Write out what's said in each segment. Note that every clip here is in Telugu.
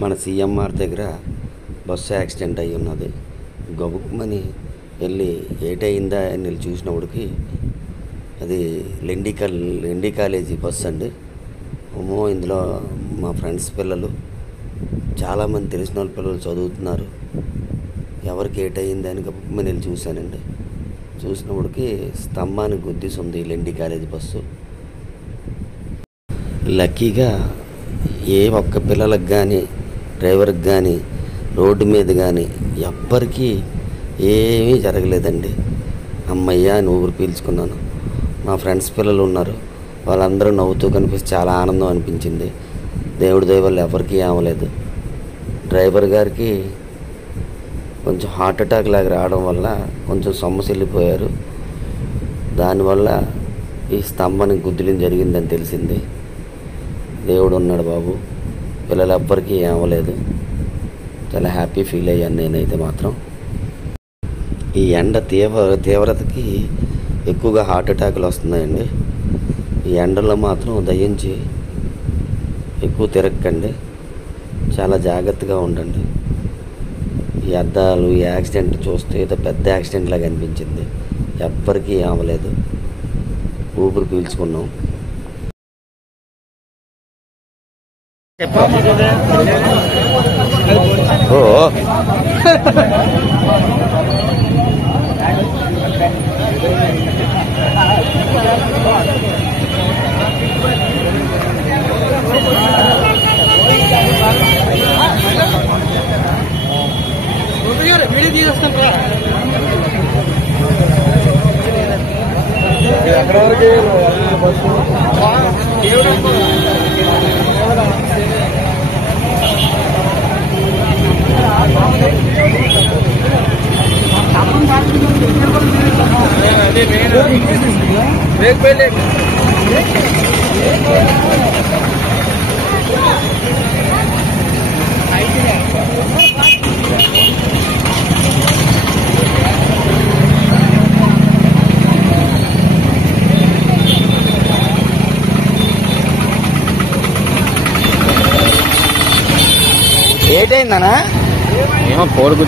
మన సిఎంఆర్ దగ్గర బస్సు యాక్సిడెంట్ అయ్యి ఉన్నది. గబుక్కుమని వెళ్ళి ఏటయిందా అని వెళ్ళి చూసినప్పటికి అది లెండి కాలేజీ బస్సు అండి. అమ్మో, ఇందులో మా ఫ్రెండ్స్ పిల్లలు చాలామంది తెలిసిన వాళ్ళ పిల్లలు చదువుతున్నారు. ఎవరికి ఏటయింది అని గబుక్కుమని వెళ్ళి చూశానండి. చూసినప్పటికి స్తంభానికి గుద్దేసి ఉంది లెండి కాలేజీ బస్సు. లక్కీగా ఏ ఒక్క పిల్లలకు కానీ డ్రైవర్కి కానీ రోడ్డు మీద కానీ ఎవ్వరికీ ఏమీ జరగలేదండి. అమ్మయ్య అని ఊపిరి పీల్చుకున్నాను. మా ఫ్రెండ్స్ పిల్లలు ఉన్నారు, వాళ్ళందరూ నవ్వుతూ కనిపిస్తే చాలా ఆనందం అనిపించింది. దేవుడి దయ వల్ల ఎవరికీ ఏమలేదు. డ్రైవర్ గారికి కొంచెం హార్ట్ అటాక్ లాగా రావడం వల్ల కొంచెం సొమ్మసిల్లిపోయారు. దానివల్ల ఈ స్తంభానికి గుద్దులం జరిగిందని తెలిసింది. దేవుడు ఉన్నాడు బాబు, పిల్లలు ఎవ్వరికీ ఏమలేదు. చాలా హ్యాపీ ఫీల్ అయ్యాను నేనైతే మాత్రం. ఈ ఎండ తీవ్రతకి ఎక్కువగా హార్ట్ అటాకులు వస్తున్నాయండి. ఈ ఎండలో మాత్రం దయించి ఎక్కువ తిరగకండి, చాలా జాగ్రత్తగా ఉండండి. ఈ అద్దాలు ఈ యాక్సిడెంట్ చూస్తే ఏదో పెద్ద యాక్సిడెంట్ లాగా అనిపించింది. ఎవ్వరికీ ఏమలేదు, ఊపిరి పీల్చుకున్నాం. ఏటైందనా ఏమో పోడు.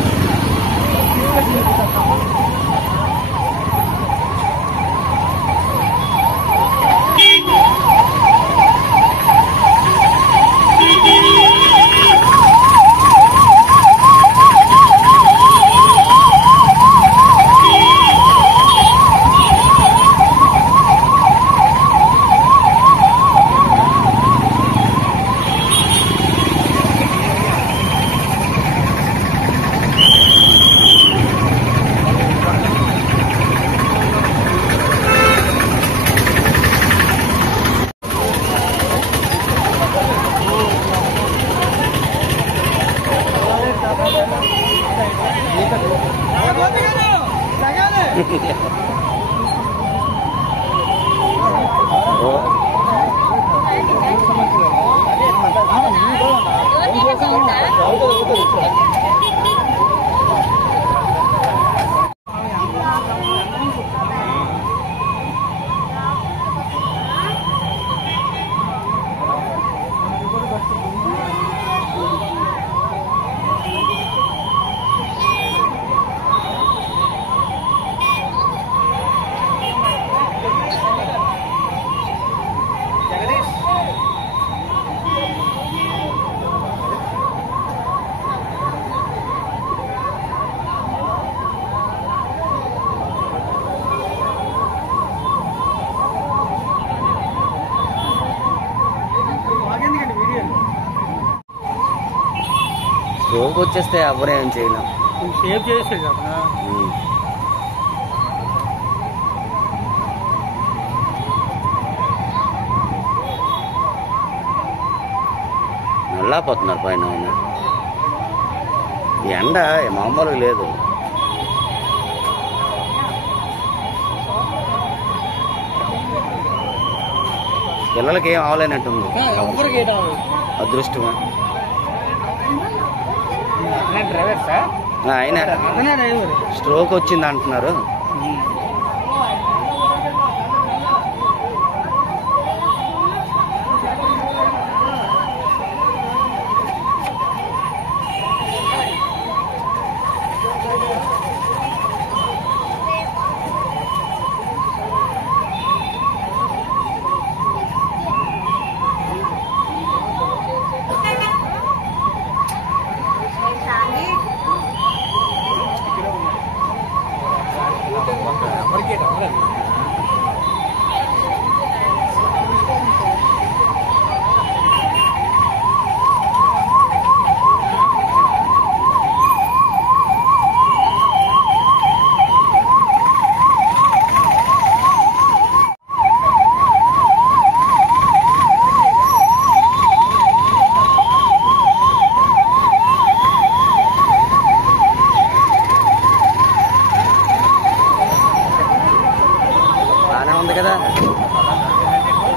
స్ట్రోక్ వచ్చేస్తే ఎవరేం చేయలేం. సేవ్ చేసేది నల్లాపోతున్నారు పైన. ఆయన ఎండ మామూలుగా లేదు. పిల్లలకి ఏం అవలేనట్టుంది. అదృష్టమా ఆయన స్ట్రోక్ వచ్చింది అంటున్నారు.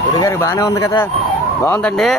గురుగారికి బాగానే ఉంది కదా, బాగుందండి.